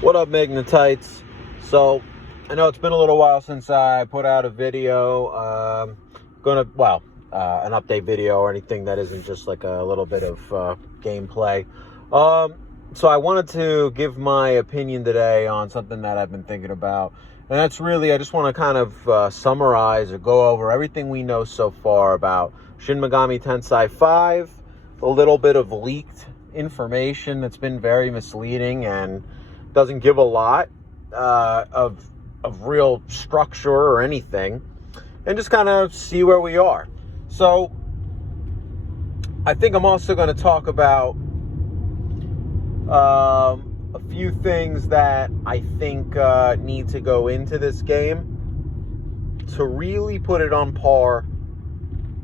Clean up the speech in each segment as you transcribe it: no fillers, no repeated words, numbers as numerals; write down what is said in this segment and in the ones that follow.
What up, Magnetites? So, I know it's been a little while since I put out a video. An update video or anything that isn't just like a little bit of gameplay. So I wanted to give my opinion today on something that I've been thinking about. And that's really, I just want to kind of summarize or go over everything we know so far about Shin Megami Tensei 5, a little bit of leaked information that's been very misleading and doesn't give a lot of real structure or anything, and just kind of see where we are. So I think I'm also going to talk about a few things that I think need to go into this game to really put it on par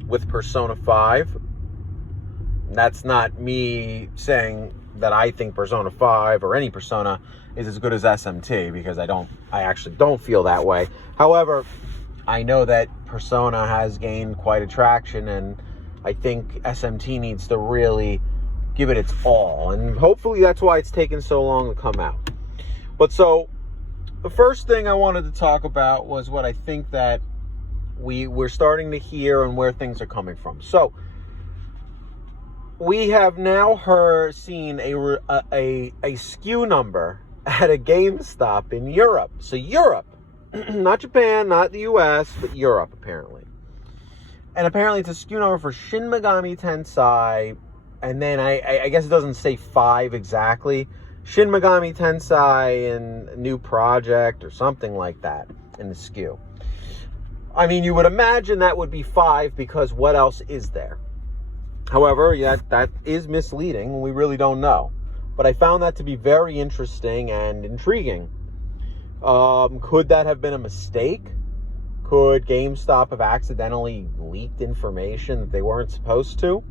with Persona 5. That's not me saying that I think Persona 5 or any Persona is as good as SMT, because I actually don't feel that way. However, I know that Persona has gained quite a traction, and I think SMT needs to really give it its all, and hopefully that's why it's taken so long to come out. But so the first thing I wanted to talk about was what I think that we're starting to hear and where things are coming from. So we have now seen a SKU number at a GameStop in Europe. So Europe, not Japan, not the US, but Europe apparently. And apparently it's a SKU number for Shin Megami Tensei, and then I guess it doesn't say 5 exactly. Shin Megami Tensei and New Project or something like that in the SKU. I mean, you would imagine that would be 5, because what else is there? However, that is misleading. We really don't know. But I found that to be very interesting and intriguing. Could that have been a mistake? Could GameStop have accidentally leaked information that they weren't supposed to?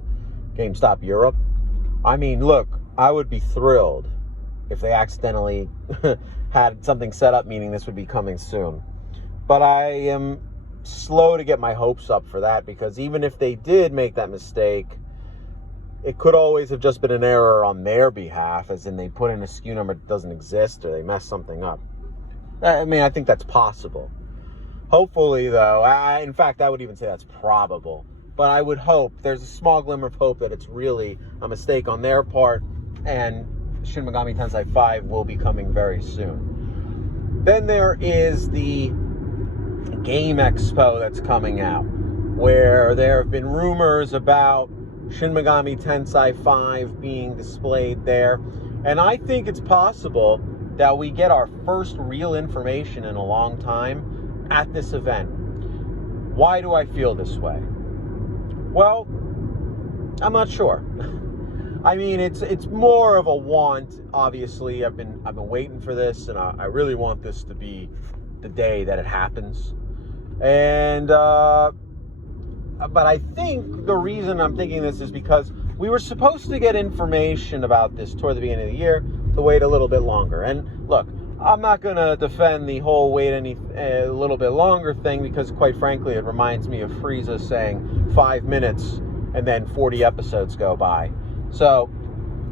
GameStop Europe? I mean, look, I would be thrilled if they accidentally had something set up, meaning this would be coming soon. But I am slow to get my hopes up for that, because even if they did make that mistake, it could always have just been an error on their behalf, as in they put in a SKU number that doesn't exist, or they messed something up. I mean, I think that's possible. Hopefully, though, in fact, I would even say that's probable. But I would hope, there's a small glimmer of hope that it's really a mistake on their part, and Shin Megami Tensei 5 will be coming very soon. Then there is the Game Expo that's coming out, where there have been rumors about Shin Megami Tensei 5 being displayed there. And I think it's possible that we get our first real information in a long time at this event. Why do I feel this way? Well, I'm not sure. I mean, it's more of a want. Obviously, I've been waiting for this, and I really want this to be the day that it happens. And but I think the reason I'm thinking this is because we were supposed to get information about this toward the beginning of the year, to wait a little bit longer. And look, I'm not going to defend the whole wait a little bit longer thing, because quite frankly, it reminds me of Frieza saying 5 minutes and then 40 episodes go by. So,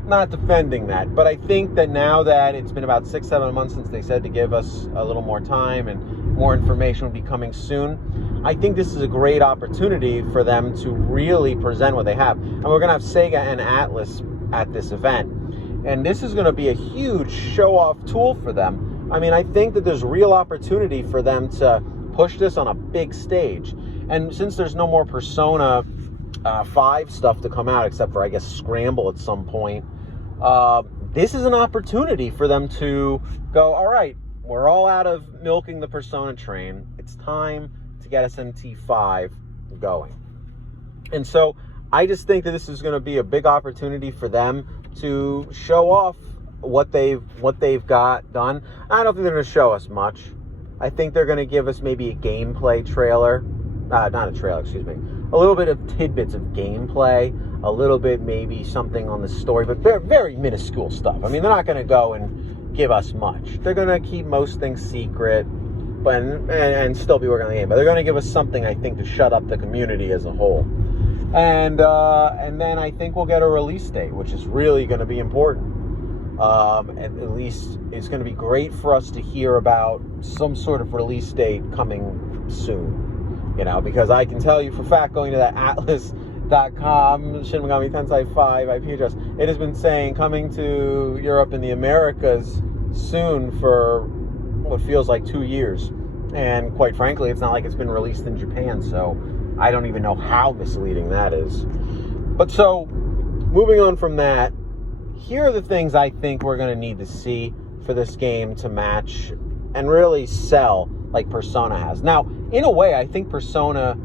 not defending that. But I think that now that it's been about 6-7 months since they said to give us a little more time and more information will be coming soon, I think this is a great opportunity for them to really present what they have. And we're going to have Sega and Atlas at this event. And this is going to be a huge show-off tool for them. I mean, I think that there's real opportunity for them to push this on a big stage. And since there's no more Persona 5 stuff to come out, except for, I guess, Scramble at some point, this is an opportunity for them to go, all right, we're all out of milking the Persona train. It's time to get SMT 5 going. And so I just think that this is going to be a big opportunity for them to show off what they've got done. I don't think they're going to show us much. I think they're going to give us maybe a gameplay trailer. Not a trailer, excuse me. A little bit of tidbits of gameplay, a little bit maybe something on the story, but they're very minuscule stuff. I mean, they're not going to go and give us much. They're going to keep most things secret, but and still be working on the game. But they're going to give us something, I think, to shut up the community as a whole. And then I think we'll get a release date, which is really going to be important. And at least it's going to be great for us to hear about some sort of release date coming soon. Because I can tell you for a fact, going to that Atlas.com Shin Megami Tensei 5 IP address, it has been saying coming to Europe and the Americas soon for what feels like 2 years. And quite frankly, it's not like it's been released in Japan, so I don't even know how misleading that is. But so, moving on from that, here are the things I think we're going to need to see for this game to match and really sell like Persona has. Now, in a way, I think Persona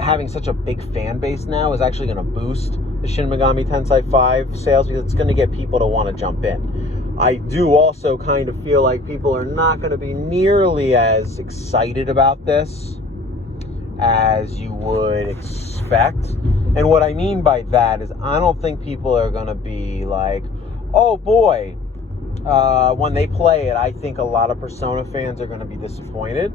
having such a big fan base now is actually going to boost the Shin Megami Tensei 5 sales, because it's going to get people to want to jump in. I do also kind of feel like people are not going to be nearly as excited about this as you would expect. And what I mean by that is I don't think people are going to be like, oh boy, when they play it. I think a lot of Persona fans are going to be disappointed,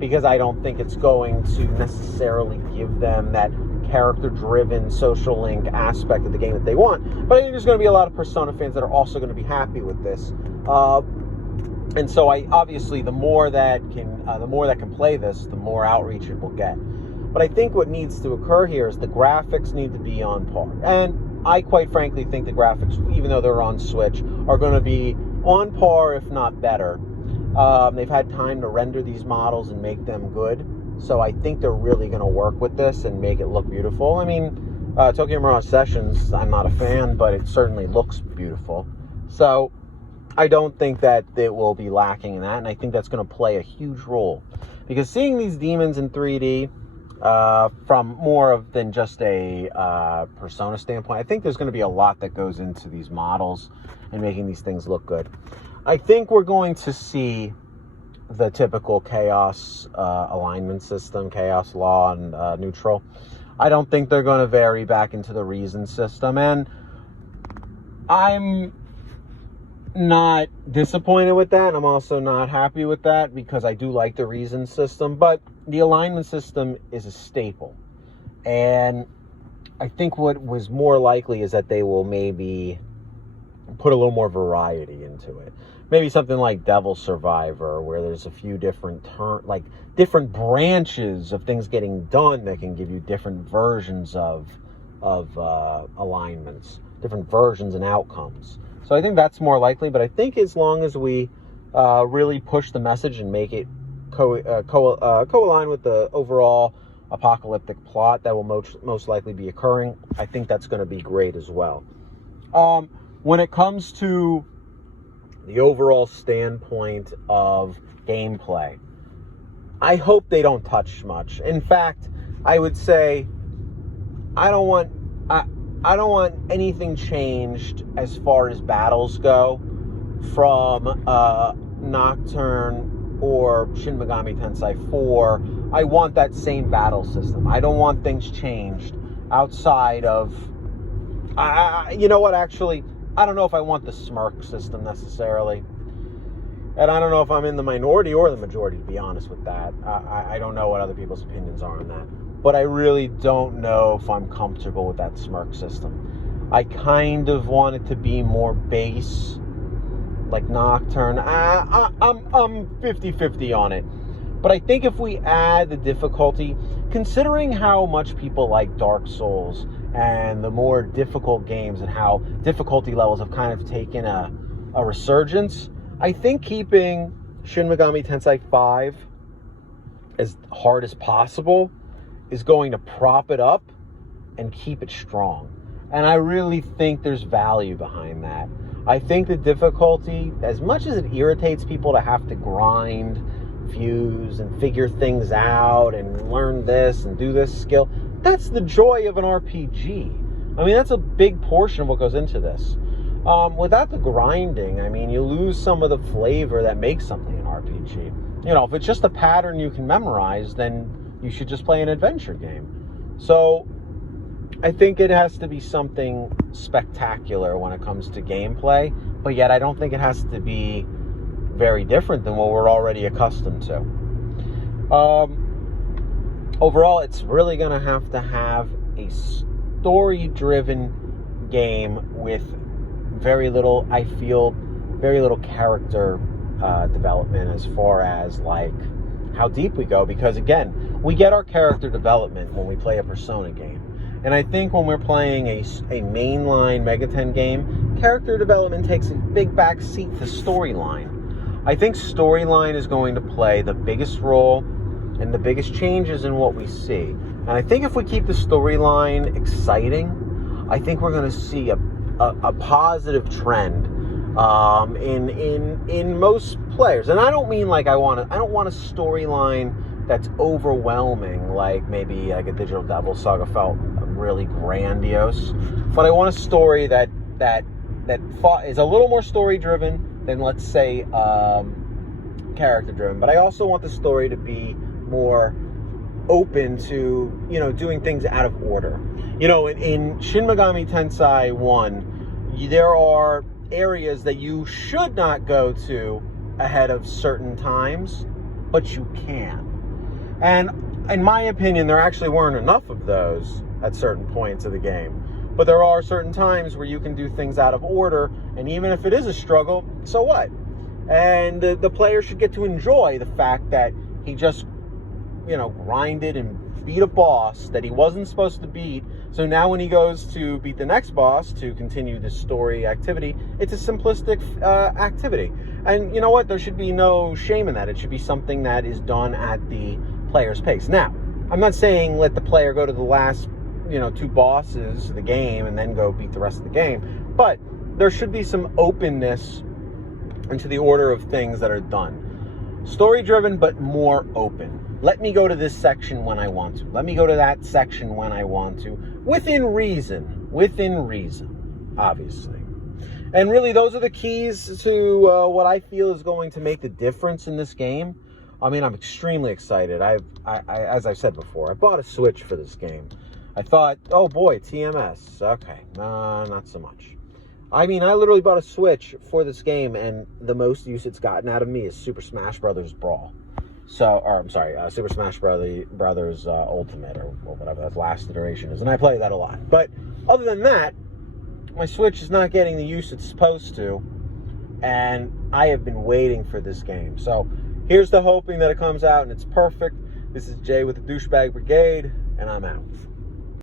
because I don't think it's going to necessarily give them that character-driven social link aspect of the game that they want. But I think there's going to be a lot of Persona fans that are also going to be happy with this. And so obviously the more that can play this, the more outreach it will get. But I think what needs to occur here is the graphics need to be on par. And I quite frankly think the graphics, even though they're on Switch, are going to be on par, if not better. They've had time to render these models and make them good. So I think they're really going to work with this and make it look beautiful. I mean, Tokyo Mirage Sessions, I'm not a fan, but it certainly looks beautiful. So I don't think that it will be lacking in that, and I think that's going to play a huge role. Because seeing these demons in 3D, from more than just a Persona standpoint, I think there's going to be a lot that goes into these models and making these things look good. I think we're going to see the typical chaos alignment system, chaos law and neutral. I don't think they're going to vary back into the reason system, and I'm not disappointed with that. I'm also not happy with that, because I do like the reason system, but the alignment system is a staple. And I think what was more likely is that they will maybe put a little more variety into it. Maybe something like Devil Survivor, where there's a few different different branches of things getting done that can give you different versions of alignments, different versions and outcomes. So I think that's more likely, but I think as long as we really push the message and make it co-align with the overall apocalyptic plot that will most likely be occurring, I think that's going to be great as well. When it comes to the overall standpoint of gameplay, I hope they don't touch much. In fact, I would say I don't want anything changed as far as battles go from Nocturne or Shin Megami Tensei 4. I want that same battle system. I don't want things changed outside of... you know what, actually, I don't know if I want the smirk system necessarily. And I don't know if I'm in the minority or the majority, to be honest with that. I don't know what other people's opinions are on that. But I really don't know if I'm comfortable with that smirk system. I kind of want it to be more base, like Nocturne. I'm 50-50 on it. But I think if we add the difficulty, considering how much people like Dark Souls and the more difficult games and how difficulty levels have kind of taken a resurgence, I think keeping Shin Megami Tensei 5 as hard as possible is going to prop it up and keep it strong. And I really think there's value behind that. I think the difficulty, as much as it irritates people to have to grind views and figure things out and learn this and do this skill, that's the joy of an RPG. I mean, that's a big portion of what goes into this. Without the grinding, I mean, you lose some of the flavor that makes something an RPG. You know, if it's just a pattern you can memorize, then you should just play an adventure game. So I think it has to be something spectacular when it comes to gameplay, but yet I don't think it has to be very different than what we're already accustomed to. Overall, it's really going to have a story-driven game with very little, I feel, very little character development as far as like how deep we go, because again, we get our character development when we play a Persona game. And I think when we're playing a mainline Megaten game, character development takes a big back seat to storyline. I think storyline is going to play the biggest role and the biggest changes in what we see. And I think if we keep the storyline exciting, I think we're going to see a positive trend in most players. And I don't mean like I don't want a storyline that's overwhelming, like maybe like a Digital Devil Saga felt really grandiose. But I want a story that is a little more story driven than, let's say, character driven. But I also want the story to be more open to, you know, doing things out of order. You know, in Shin Megami Tensei 1, there are areas that you should not go to ahead of certain times, but you can. And in my opinion, there actually weren't enough of those at certain points of the game. But there are certain times where you can do things out of order, and even if it is a struggle, so what? And the player should get to enjoy the fact that he just, you know, grinded and beat a boss that he wasn't supposed to beat. So now when he goes to beat the next boss to continue this story activity, it's a simplistic activity. And you know what? There should be no shame in that. It should be something that is done at the player's pace. Now, I'm not saying let the player go to the last, you know, 2 bosses of the game and then go beat the rest of the game. But there should be some openness into the order of things that are done. Story-driven, but more open. Let me go to this section when I want to. Let me go to that section when I want to. Within reason, obviously. And really, those are the keys to what I feel is going to make the difference in this game. I mean, I'm extremely excited. As I've said before, I bought a Switch for this game. I thought, oh boy, TMS. Okay, not so much. I mean, I literally bought a Switch for this game, and the most use it's gotten out of me is Super Smash Brothers Brawl. Super Smash Brothers Ultimate, or whatever that last iteration is. And I play that a lot. But other than that, my Switch is not getting the use it's supposed to. And I have been waiting for this game. So here's the hoping that it comes out and it's perfect. This is Jay with the Douchebag Brigade, and I'm out.